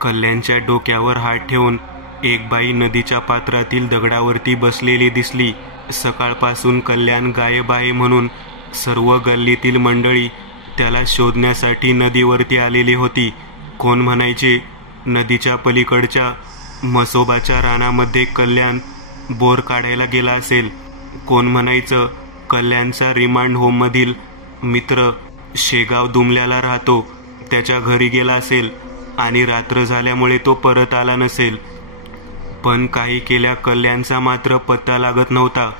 कल्याणच्या डोक्यावर हात ठेवून एक बाई नदीच्या पात्रातील दगडावरती बसलेली दिसली. सकाळपासून कल्याण गायब आहे म्हणून सर्व गल्लीतील मंडळी त्याला शोधण्यासाठी नदीवरती आलेली होती. कोण म्हणायचे नदीच्या पलीकडच्या म्हसोबाच्या रानामध्ये कल्याण बोर काढायला गेला असेल. कोण म्हणायचं कल्याणचा रिमांड होममधील मित्र शेगाव दुमल्याला राहतो, त्याच्या घरी गेला असेल आणि रात्र झाल्यामुळे तो परत आला नसेल. पण काही केल्या कल्याणचा मात्र पत्ता लागत नव्हता.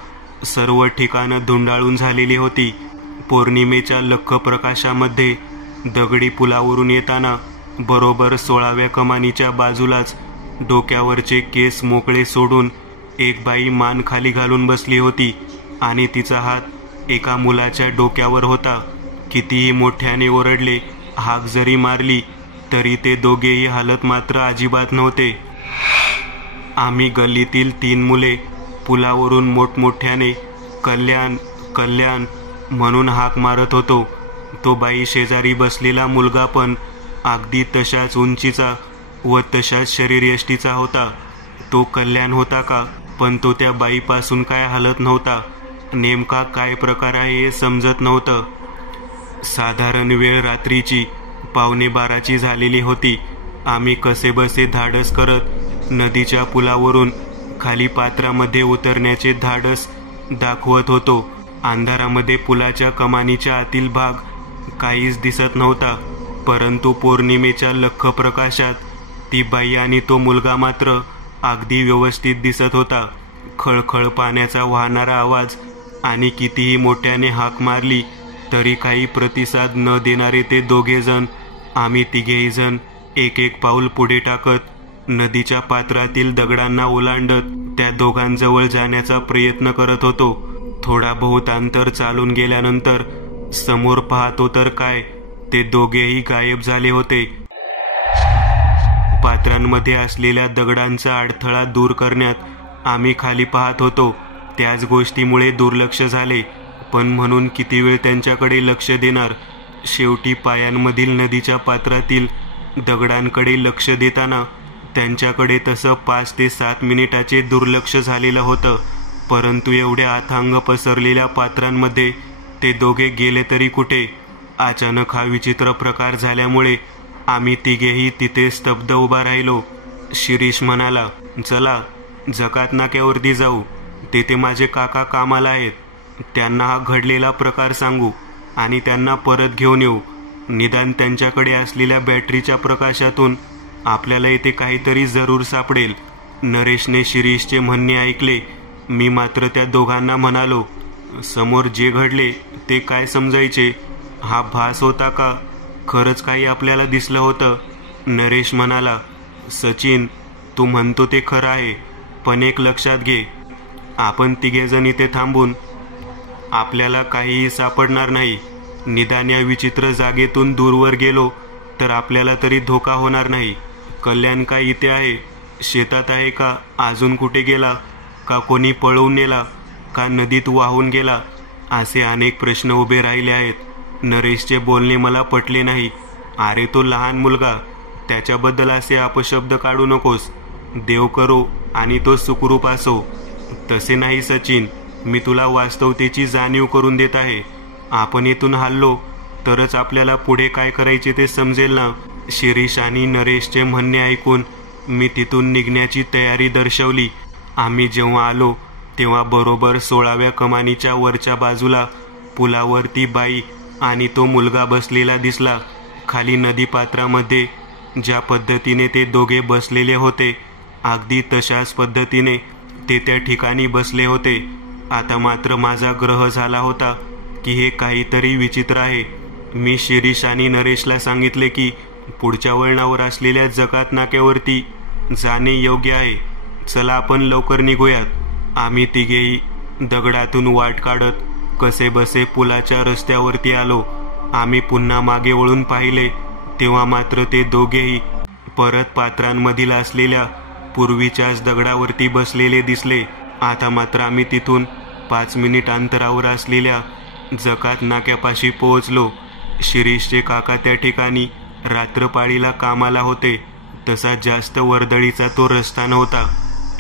सर्व ठिकाणं धुंडाळून झालेली होती. पौर्णिमेच्या लख्ख प्रकाशामध्ये दगडी पुलावरून येताना बरोबर 16व्या कमानीच्या बाजूलाच डोक्यावरचे केस मोकळे सोडून एक बाई मान खाली घालून बसली होती आणि तिचा हात एका मुलाच्या डोक्यावर होता. कितीही मोठ्याने ओरडले, हाक जरी मारली तरी ते दोघेही हालत मात्र अजिबात नव्हते. आम्ही गल्लीतील 3 मुले पुलावरून मोठमोठ्याने कल्याण कल्याण म्हणून हाक मारत होतो. तो बाई शेजारी बसलेला मुलगा पण अगदी तशाच उंचीचा व तशाच शरीरयष्टीचा होता. तो कल्याण होता का? पण तो त्या बाईपासून काय हलत नव्हता. नेमका काय प्रकार आहे हे समजत नव्हतं. साधारण वेळ रात्रीची 11:15 झालेली होती. आम्ही कसेबसे धाडस करत नदीच्या पुलावरून खाली पात्रामध्ये उतरण्याचे धाडस दाखवत होतो. अंधारामध्ये पुलाच्या कमानीच्या आतील भाग काहीच दिसत नव्हता, परंतु पौर्णिमेच्या लख्ख प्रकाशात ती बाई आणि तो मुलगा मात्र अगदी व्यवस्थित दिसत होता. खळखळ पाण्याचा वाहणारा आवाज आणि कितीही मोठ्याने हाक मारली तरी काही प्रतिसाद न देणारे ते दोघेजण आम्ही तिघेही जण एक एक पाऊल पुढे टाकत नदीच्या पात्रातील दगडांना ओलांडत त्या दोघांजवळ जाण्याचा प्रयत्न करत होतो. थोडा बहुत अंतर चालून गेल्यानंतर समोर पाहतो तर काय, ते दोघेही गायब झाले होते. पात्रांमध्ये असलेल्या दगडांचा अडथळा दूर करण्यात आम्ही खाली पाहत होतो. त्याच गोष्टीमुळे दुर्लक्ष झाले, पण म्हणून किती वेळ त्यांच्याकडे लक्ष देणार. शेवटी पायांमधील नदीच्या पात्रातील दगडांकडे लक्ष देताना त्यांच्याकडे तसं 5 ते 7 मिनिटाचे दुर्लक्ष झालेलं होतं. परंतु एवढ्या अथांग पसरलेल्या पात्रांमध्ये ते दोघे गेले तरी कुठे? अचानक हा विचित्र प्रकार झाल्यामुळे आम्ही तिघेही तिथे स्तब्ध उभा राहिलो. शिरीष म्हणाला, चला जकात नाक्यावरती जाऊ, तेथे माझे काका कामाला आहेत. त्यांना हा घडलेला प्रकार सांगू आणि त्यांना परत घेऊन येऊ. निदान त्यांच्याकडे असलेल्या बॅटरीच्या प्रकाशातून आपल्याला इथे काहीतरी जरूर सापडेल. नरेशने शिरीषचे म्हणणे ऐकले. मी मात्र त्या दोघांना म्हणालो, समोर जे घडले ते काय समजायचे? हा भास होता का खरंच काही आपल्याला दिसलं होतं? नरेश म्हणाला, सचिन तू म्हणतो ते खरं आहे, पण एक लक्षात घे, आपण तिघेजण इथे थांबून आपल्याला काहीही सापडणार नाही. निदान या विचित्र जागेतून दूरवर गेलो तर आपल्याला तरी धोका होणार नाही. कल्याण काय इथे आहे? शेतात आहे का? अजून कुठे गेला? का कोणी पळवून नेला? का नदीत वाहून गेला? असे अनेक प्रश्न उभे राहिले आहेत. नरेशचे बोलणे मला पटले नाही. अरे तो लहान मुलगा, त्याच्याबद्दल असे अपशब्द काढू नकोस. देव करो आणि तो सुखरूप असो. तसे नाही सचिन, मी तुला वास्तवतेची जाणीव करून देत आहे. आपण इथून हल्लो तरच आपल्याला पुढे काय करायचे ते समजेल ना. शिरीष आणि नरेशचे म्हणणे ऐकून मी तिथून निघण्याची तयारी दर्शवली. आम्ही जेव्हा आलो तेव्हा बरोबर 16व्या कमानीच्या वरच्या बाजूला पुलावर ती बाई आणि तो मुलगा बसलेला दिसला. खाली नदीपात्रामध्ये ज्या पद्धतीने ते दोघे बसलेले होते अगदी तशाच पद्धतीने ते त्या ठिकाणी बसले होते. आता मात्र माझा ग्रह झाला होता की हे काहीतरी विचित्र आहे. मी शिरीष आणि नरेशला सांगितले की पुढच्या वळणावर असलेल्या जकात नाक्यावरती जाणे योग्य आहे. चला आपण लवकर निघूयात. आम्ही तिघेही दगडातून वाट काढत कसेबसे पुलाच्या रस्त्यावरती आलो. आम्ही पुन्हा मागे वळून पाहिले तेव्हा मात्र ते दोघेही परत पात्रांमधील असलेल्या पूर्वीच्याच दगडावरती बसलेले दिसले. आता मात्र आम्ही तिथून 5 मिनिट अंतरावर असलेल्या जकात नाक्यापाशी पोहोचलो. शिरीषचे काका त्या ठिकाणी रात्रपाळीला कामाला होते. तसा जास्त वर्दळीचा तो रस्ता नव्हता.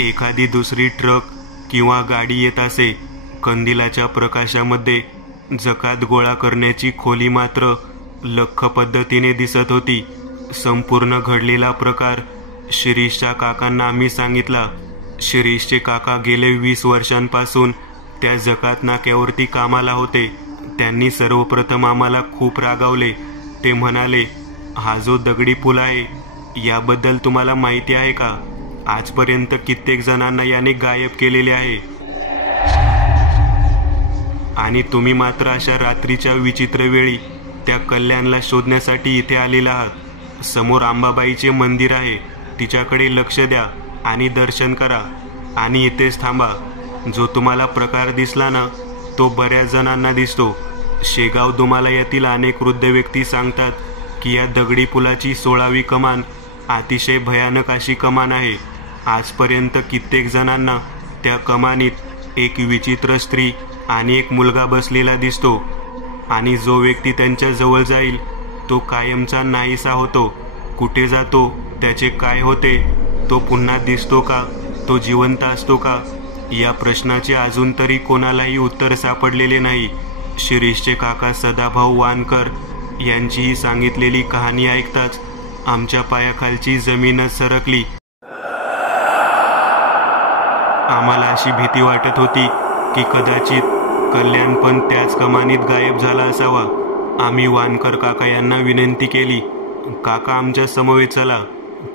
एखादी दुसरी ट्रक किंवा गाडी येत असे. कंदिलाच्या प्रकाशामध्ये जकात गोळा करण्याची खोली मात्र लख्ख पद्धतीने दिसत होती. संपूर्ण घडलेला प्रकार शिरीषच्या काकांना आम्ही सांगितला. शिरीषचे काका गेले 20 वर्षांपासून त्या जकात नाक्यावरती कामाला होते. त्यांनी सर्वप्रथम आम्हाला खूप रागावले. ते म्हणाले, हा जो दगडी पूल आहे याबद्दल तुम्हाला माहिती आहे का? आजपर्यंत कित्येक जणांना याने गायब केलेले आहे आणि तुम्ही मात्र अशा रात्रीच्या विचित्र वेळी त्या कल्याणला शोधण्यासाठी इथे आलेला आहात. समोर अंबाबाईचे मंदिर आहे, तिच्याकडे लक्ष द्या आणि दर्शन करा आणि इथेच थांबा. जो तुम्हाला प्रकार दिसला ना तो बऱ्याच जणांना दिसतो. शेगाव दुमालयातील अनेक वृद्ध व्यक्ती सांगतात की या दगडी पुलाची 16वी कमान अतिशय भयानक अशी कमान आहे. आजपर्यंत कित्येक जणांना त्या कमानीत एक विचित्र स्त्री आणि एक मुलगा बसलेला दिसतो आणि जो व्यक्ती त्यांच्या जवळ जाईल तो कायमचा नाहीसा होतो. कुठे जातो, त्याचे काय होते, तो पुन्हा दिसतो का, तो जिवंत असतो का, या प्रश्नाचे अजून तरी कोणालाही उत्तर सापडलेले नाही. शिरीषचे काका सदाभाऊ वानकर यांची ही सांगितलेली कहाणी ऐकताच आमच्या पायाखालची जमीनच सरकली. आम्हाला अशी भीती वाटत होती की कदाचित कल्याण पण त्याच कमानीत गायब झाला असावा. आम्ही वानकर काका यांना विनंती केली, काका आमच्या समवेत चला,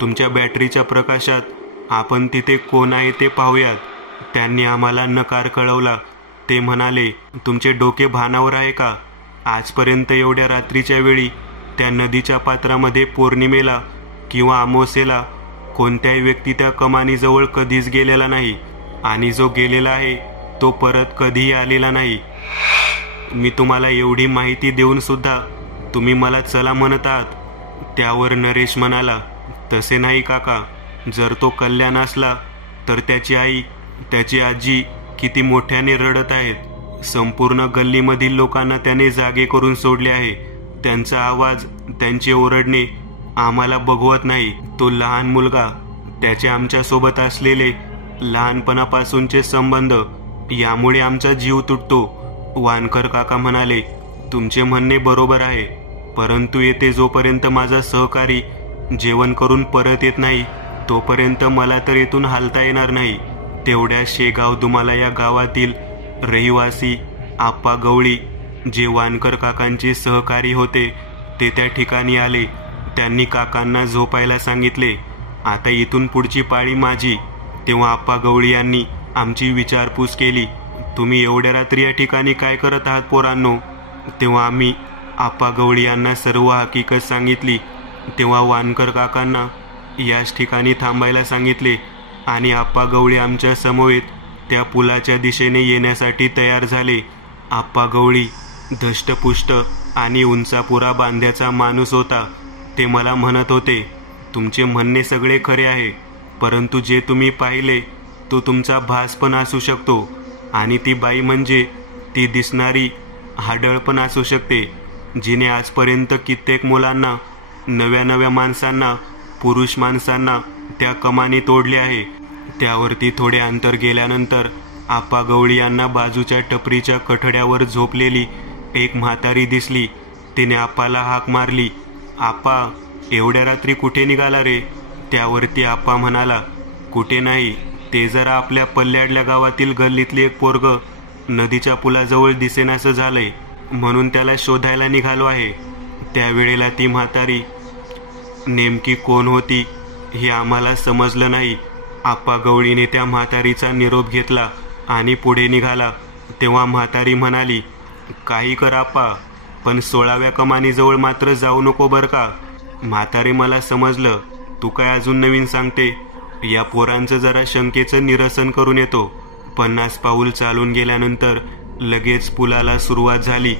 तुमच्या बॅटरीच्या प्रकाशात आपण तिथे कोण आहे ते पाहूयात. त्यांनी आम्हाला नकार कळवला. ते म्हणाले, तुमचे डोके भानावर आहे का? आजपर्यंत एवढ्या रात्रीच्या वेळी त्या नदीच्या पात्रामध्ये पौर्णिमेला किंवा अमावस्येला कोणत्याही व्यक्ती त्या कमानीजवळ कधीच गेलेला नाही आणि जो गेलेला आहे तो परत कधीही आलेला नाही. मी तुम्हाला एवढी माहिती देऊन सुद्धा तुम्ही मला चला म्हणत आहात. त्यावर नरेश म्हणाला, तसे नाही काका, जर तो कल्याण असला तर त्याची आई, त्याची आजी किती मोठ्याने रडत आहेत. संपूर्ण गल्लीमधील लोकांना त्याने जागे करून सोडले आहे. त्यांचा आवाज, त्यांचे ओरडणे आम्हाला बघवत नाही. तो लहान मुलगा, त्याचे आमच्यासोबत असलेले लहानपणापासूनचे संबंध, यामुळे आमचा जीव तुटतो. वानकर काका म्हणाले, तुमचे म्हणणे बरोबर आहे, परंतु येथे जोपर्यंत माझा सहकारी जेवण करून परत येत नाही तोपर्यंत मला तर येथून हालता येणार नाही. तेवढ्या शेगाव दुमाला या गावातील रहिवासी आप्पा गवळी, जे वानकर काकांचे सहकारी होते, ते त्या ठिकाणी आले. त्यांनी काकांना झोपायला सांगितले. आता इथून पुढची पाळी माझी. तेव्हा आप्पा गवळी यांनी आमची विचारपूस केली, तुम्ही एवढ्या रात्री या ठिकाणी काय करत आहात पोरांनो? तेव्हा आम्ही आप्पा गवळी यांना सर्व हकीकत सांगितली. तेव्हा वानकर काकांना याच ठिकाणी थांबायला सांगितले आणि आप्पा गवळी आमच्या समवेत त्या पुलाच्या दिशेने येण्यासाठी तयार झाले. आप्पा गवळी धष्टपुष्ट आणि उंचापुरा बांध्याचा माणूस होता. ते मला म्हणत होते, तुमचे म्हणणे सगळे खरे आहे, परंतु जे तुम्ही पाहिले तो तुमचा भास पण असू शकतो आणि ती बाई म्हणजे ती दिसणारी हाडळ पण असू शकते, जिने आजपर्यंत कित्येक मुलांना, नव्या नव्या माणसांना, पुरुष माणसांना त्या कमानी तोडले आहे. त्यावरती थोडे अंतर गेल्यानंतर आप्पा गवळी यांना बाजूच्या टपरीच्या कठड्यावर झोपलेली एक म्हातारी दिसली. तिने आप्पाला हाक मारली, आप्पा, एवढ्या रात्री कुठे निघाला रे? त्यावरती आप्पा म्हणाला, कुठे नाही, ते जरा आपल्या पल्ल्याडल्या गावातील गल्लीतले एक पोरग नदीच्या पुलाजवळ दिसेनासं झालंय, म्हणून त्याला शोधायला निघालो आहे. त्यावेळेला ती म्हातारी नेमकी कोण होती हे आम्हाला समजलं नाही. आप्पा गवळीने त्या म्हातारीचा निरोप घेतला आणि पुढे निघाला. तेव्हा म्हातारी म्हणाली, काही कर आप्पा, पण 16व्या कमानीजवळ मात्र जाऊ नको बर का. म्हातारे, मला समजलं, तू काय अजून नवीन सांगते? या पोरांचं जरा शंकेचं निरसन करून येतो. 50 पाऊल चालून गेल्यानंतर लगेच पुलाला सुरुवात झाली.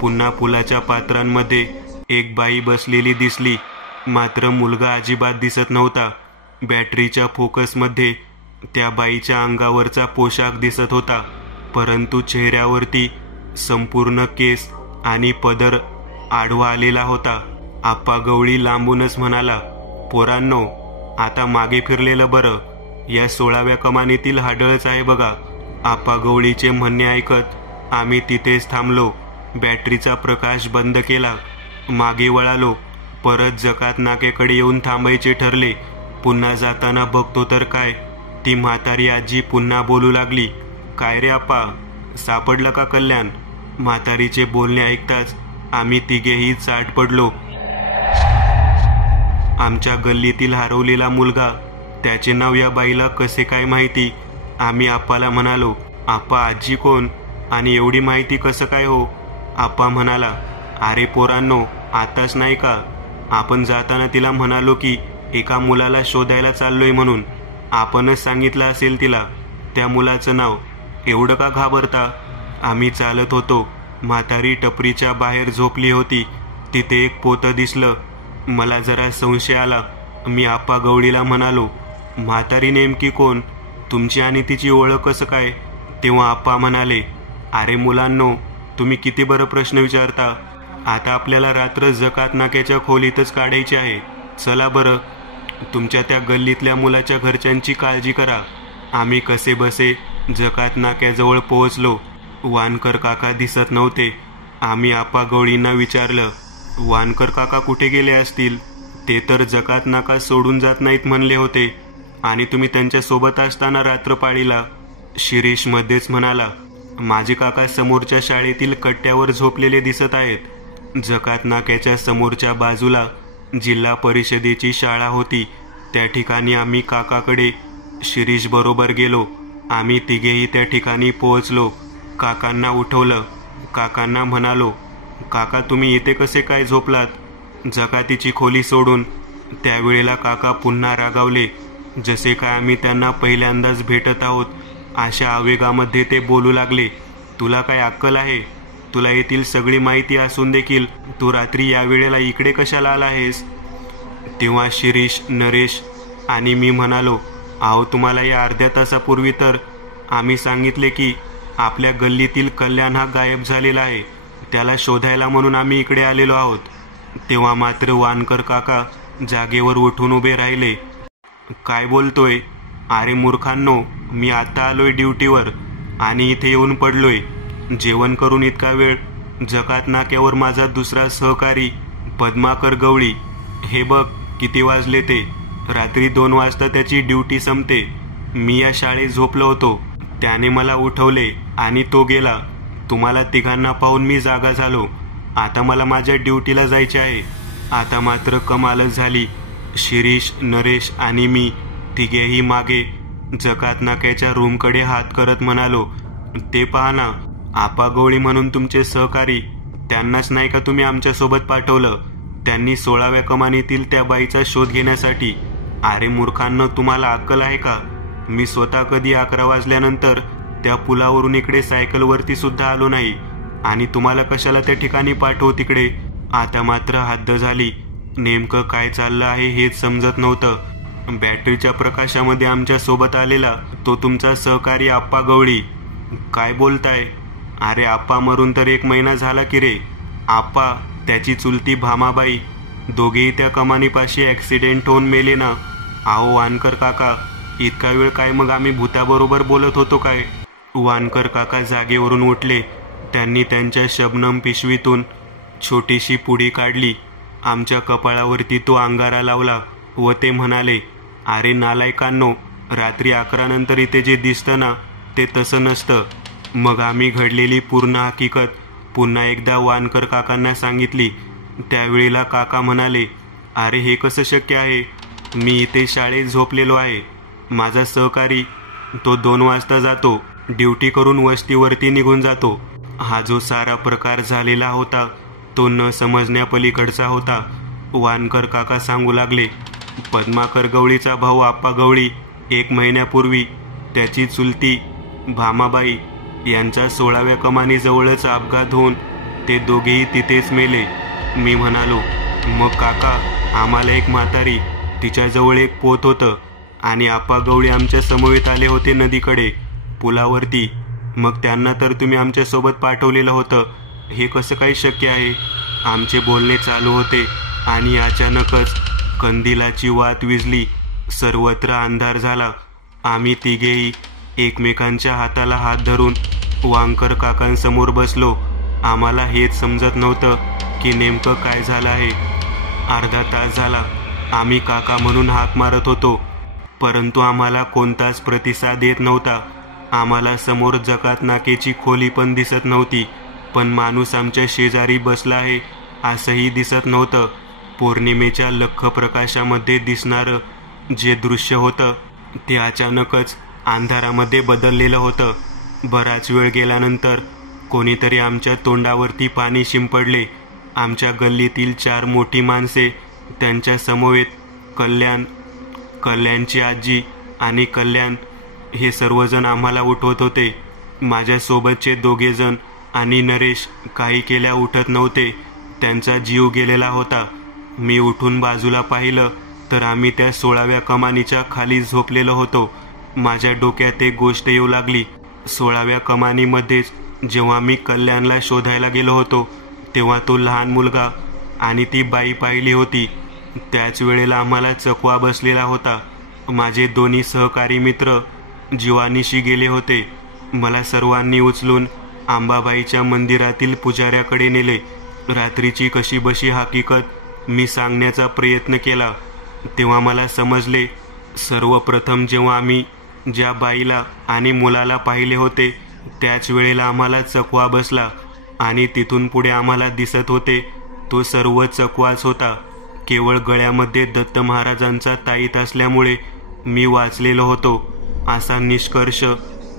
पुन्हा पुलाच्या पात्रांमध्ये एक बाई बसलेली दिसली, मात्र मुलगा अजिबात दिसत नव्हता. बॅटरीच्या फोकसमध्ये त्या बाईच्या अंगावरचा पोशाख दिसत होता, परंतु चेहऱ्यावरती संपूर्ण केस आणि पदर आडवा आलेला होता. आप्पा गवळी लांबूनच म्हणाला, पोरांनो, आता मागे फिरलेलं बरं. या 16व्या कमानीतील हाडळच आहे बघा. आप्पा गवळीचे म्हणणे ऐकत आम्ही तिथेच थांबलो. बॅटरीचा प्रकाश बंद केला. मागे वळालो. परत जकात नाक्याकडे येऊन थांबायचे ठरले. पुन्हा जाताना बघतो तर काय, ती म्हातारी आजी पुन्हा बोलू लागली. काय रे आप्पा, सापडलं का कल्याण? म्हातारीचे बोलणे ऐकताच आम्ही तिघेही चाट पडलो. आमच्या गल्लीतील हरवलेला मुलगा, त्याचे नाव या बाईला कसे काय माहिती? आम्ही आप्पाला म्हणालो, आप्पा आजी कोण आणि एवढी माहिती कसं काय हो? आप्पा म्हणाला, अरे पोरांनो, आताच नाही का आपण जाताना तिला म्हणालो की एका मुलाला शोधायला चाललोय म्हणून. आपणच सांगितलं असेल तिला त्या मुलाचं नाव. एवढं का घाबरता? आम्ही चालत होतो. म्हातारी टपरीच्या बाहेर झोपली होती. तिथे एक पोतं दिसलं. मला जरा संशय आला. मी आप्पा गवळीला म्हणालो, म्हातारी नेमकी कोण? तुमची आणि तिची ओळख कसं काय? तेव्हा आप्पा म्हणाले, अरे मुलांनो, तुम्ही किती बरं प्रश्न विचारता. आता आपल्याला रात्र जकात नाक्याच्या खोलीतच काढायची आहे. चला बरं, तुमच्या त्या गल्लीतल्या मुलाच्या घरच्यांची काळजी करा. आम्ही कसे बसे जकात नाक्याजवळ पोहोचलो. वानकर काका दिसत नव्हते. आम्ही आप्पा गवळींना विचारलं, वानकर काका कुठे गेले असतील? ते तर जकात नाका सोडून जात नाहीत म्हणले होते. आणि तुम्ही त्यांच्यासोबत असताना रात्रपाळीला? शिरीष मध्येच म्हणाला, माझे काका समोरच्या शाळेतील कट्ट्यावर झोपलेले दिसत आहेत. जकात नाक्याच्या समोरच्या बाजूला जिल्हा परिषदेची शाळा होती. त्या ठिकाणी आम्ही काकाकडे शिरीष बरोबर गेलो. आम्ही तिघेही त्या ठिकाणी पोहोचलो. काकांना उठवलं. काकांना म्हणालो, काका तुम्ही इथे कसे काय झोपलात, जकातीची खोली सोडून? त्यावेळेला काका पुन्हा रागावले. जसे काय आम्ही त्यांना पहिल्यांदाच भेटत आहोत अशा आवेगामध्ये ते बोलू लागले, तुला काय अक्कल आहे? तुला येथील सगळी माहिती असून देखील तू रात्री या वेळेला इकडे कशाला आला आहेस? तेव्हा शिरीष, नरेश आणि मी म्हणालो, अहो तुम्हाला या अर्ध्या तासापूर्वी तर आम्ही सांगितले की आपल्या गल्लीतील कल्याण हा गायब झालेला आहे. त्याला शोधायला म्हणून आम्ही इकडे आलेलो आहोत. तेव्हा मात्र वानकर काका जागेवर उठून उभे राहिले. काय बोलतोय? अरे मूर्खांनो, मी आता आलोय ड्युटीवर आणि इथे येऊन पडलोय. जेवण करून इतका वेळ जकात नाक्यावर माझा दुसरा सहकारी पद्माकर गवळी, हे बघ किती वाजले ते. रात्री 2 वाजता त्याची ड्युटी संपते. मी या शाळेत झोपलो होतो. त्याने मला उठवले आणि तो गेला. तुम्हाला तिघांना पाहून मी जागा झालो. आता मला माझ्या ड्युटीला जायचे आहे. आता मात्र कमालच झाली. शिरीष, नरेश आणि मी तिघेही मागे जकात नाक्याच्या रूमकडे हात करत म्हणालो, ते पहा ना, आपा गवळी म्हणून तुमचे सहकारी, त्यांनाच नाही का तुम्ही आमच्यासोबत पाठवलं? त्यांनी 16व्या कमानीतील त्या बाईचा शोध घेण्यासाठी. अरे मूर्खांनो, तुम्हाला अक्कल आहे का? मी स्वतः कधी 11 वाजल्यानंतर त्या पुलावरून इकडे सायकलवरती सुद्धा आलो नाही आणि तुम्हाला कशाला त्या ठिकाणी पाठवू तिकडे? आता मात्र हद्द झाली. नेमकं काय चाललं आहे हेच समजत नव्हतं. बॅटरीच्या प्रकाशामध्ये आमच्या सोबत आलेला तो तुमचा सहकारी आप्पा गवळी. काय बोलताय? अरे आप्पा मरून तर 1 महिना झाला की रे. आप्पा, त्याची चुलती भामाबाई, दोघेही त्या कमानीपाशी ॲक्सिडेंट होऊन मेले ना. अहो वानकर काका, इतका वेळ काय मग आम्ही भूताबरोबर बोलत होतो काय? वानकर काका जागेवरून उठले. त्यांनी त्यांच्या शबनम पिशवीतून छोटीशी पुडी काढली. आमच्या कपाळावरती तो अंगारा लावला व ते म्हणाले, अरे नालायकांनो, रात्री 11 नंतर इथे जे दिसतं ना ते तसं नसतं. मग आम्ही घडलेली पूर्ण हकीकत पुन्हा एकदा वानकर काकांना सांगितली. त्यावेळेला काका म्हणाले, अरे हे कसं शक्य आहे? मी इथे शाळेत झोपलेलो आहे. माझा सहकारी तो 2 वाजता जातो, ड्युटी करून वस्तीवरती निघून जातो. हा जो सारा प्रकार झालेला होता तो न समजण्यापलीकडचा होता. वानकर काका सांगू लागले, पद्माकर गवळीचा भाऊ आप्पा गवळी 1 महिन्यापूर्वी त्याची चुलती भामाबाई यांचा 16व्या कमानीजवळच अपघात होऊन ते दोघेही तिथेच मेले. मी म्हणालो, मग काका, आम्हाला एक म्हातारी, तिच्याजवळ एक पोत होतं आणि आप्पा गवळी आमच्या समवेत आले होते नदीकडे पुलावरती. मग त्यांना तर तुम्ही आमच्यासोबत पाठवलेलं होतं. हे कसं काही शक्य आहे? आमचे बोलणे चालू होते आणि अचानकच कंदिलाची वात विझली. सर्वत्र अंधार झाला. आम्ही तिघेही एकमेकांच्या हाताला हात धरून वांकर काकांसमोर बसलो. आम्हाला हेच समजत नव्हतं की नेमकं काय झालं आहे. अर्धा तास झाला आम्ही काका म्हणून हाक मारत होतो, परंतु आम्हाला कोणताच प्रतिसाद येत नव्हता. आम्हाला समोर जकात नाकेची खोली पण दिसत नव्हती, पण माणूस आमच्या शेजारी बसला आहे असंही दिसत नव्हतं. पौर्णिमेच्या लख्ख प्रकाशामध्ये दिसणारं जे दृश्य होतं ते अचानकच अंधारामध्ये बदललेलं होतं. बराच वेळ गेल्यानंतर कोणीतरी आमच्या तोंडावरती पाणी शिंपडले. आमच्या गल्लीतील 4 मोठी माणसे, त्यांच्या समवेत कल्याणची आजी आणि कल्याण हे सर्वजण आम्हाला उठवत होते. माझ्यासोबतचे 2 जण आणि नरेश काही केल्या उठत नव्हते. त्यांचा जीव गेलेला होता. मी उठून बाजूला पाहिलं तर आम्ही त्या 16व्या कमानीच्या खाली झोपलेलो होतो. माझ्या डोक्यात एक गोष्ट येऊ लागली. 16व्या कमानीमध्येच जेव्हा मी कल्याणला शोधायला गेलो होतो तेव्हा तो लहान मुलगा आणि ती बाई पाहिली होती. त्याच वेळेला आम्हाला चकवा बसलेला होता. माझे 2 सहकारी मित्र जीवानीशी गेले होते. मला सर्वांनी उचलून आंबाबाईच्या मंदिरातील पुजाऱ्याकडे नेले. रात्रीची कशीबशी हकीकत मी सांगण्याचा प्रयत्न केला तेव्हा मला समजले. सर्वप्रथम जेव्हा आम्ही ज्या बाईला आणि मुलाला पाहिले होते त्याच वेळेला आम्हाला चकवा बसला आणि तिथून पुढे आम्हाला दिसत होते तो सर्व चकवाच होता. केवळ गळ्यामध्ये दत्त महाराजांचा ताईत असल्यामुळे मी वाचलेलो होतो असा निष्कर्ष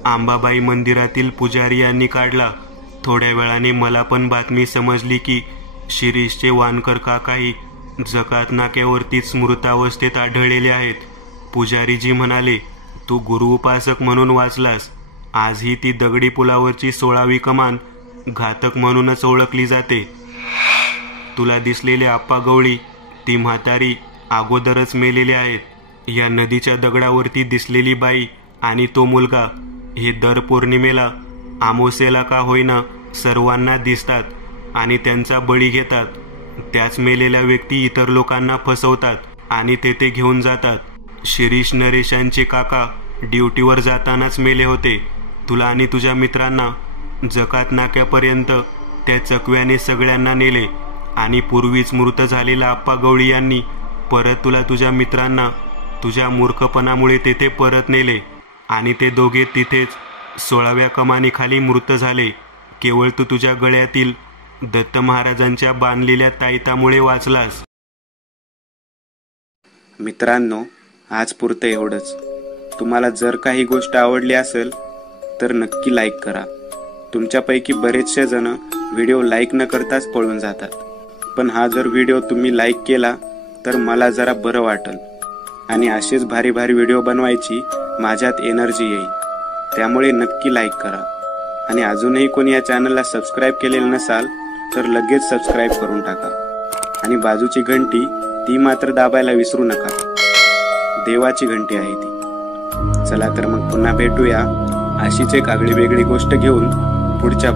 आंबाबाई मंदिरातील पुजारी यांनी काढला. थोड्या वेळाने मला पण बातमी समजली की शिरीषचे वानकर काकाही जकात नाक्यावरतीच मृतावस्थेत आढळलेले आहेत. पुजारीजी म्हणाले, तू गुरु उपासक म्हणून वाचलास. आजही ती दगडी पुलावरची 16वी कमान घातक म्हणूनच ओळखली जाते. तुला दिसलेले आप्पा गवळी ती म्हातारी अगोदरच मेलेली आहेत. या नदीच्या दगडावरती दिसलेली बाई आणि तो मुलगा हे दर पौर्णिमेला अमावस्येला का होईना सर्वांना दिसतात आणि त्यांचा बळी घेतात. त्याच मेलेल्या व्यक्ती इतर लोकांना फसवतात आणि तेथे घेऊन जातात. शिरीष नरेशांचे काका ड्युटीवर जातानाच मेले होते. तुला आणि तुझ्या मित्रांना जकात नाक्यापर्यंत त्या चकव्याने सगळ्यांना नेले आणि पूर्वीच मृत झालेला आप्पा गवळी यांनी परत तुला तुझ्या मित्रांना तुझ्या मूर्खपणामुळे तेथे परत नेले आणि ते दोघे तिथेच 16व्या कमानीखाली मृत झाले. केवळ तू तुझ्या गळ्यातील दत्त महाराजांच्या बांधलेल्या ताईतामुळे वाचलास. मित्रांनो, आज पुरतं एवढंच. तुम्हाला जर काही गोष्ट आवडली असेल तर नक्की लाईक करा. तुमच्यापैकी बरेचसे जण व्हिडिओ लाईक न करताच पळून जातात, पण हा जर व्हिडिओ तुम्ही लाईक केला तर मला जरा बरं वाटेल आणि असेच भारी भारी व्हिडिओ बनवायची माझ्यात एनर्जी येईल. त्यामुळे नक्की लाईक करा आणि अजूनही कोणी या चॅनलला सबस्क्राईब केलेलं नसाल तर लगेच सबस्क्राईब करून टाका आणि बाजूची घंटी ती मात्र दाबायला विसरू नका. देवाची घंटी आहे ती. चला तर मग पुन्हा भेटूया अशीच एक आगळी वेगळी गोष्ट घेऊन पुढच्या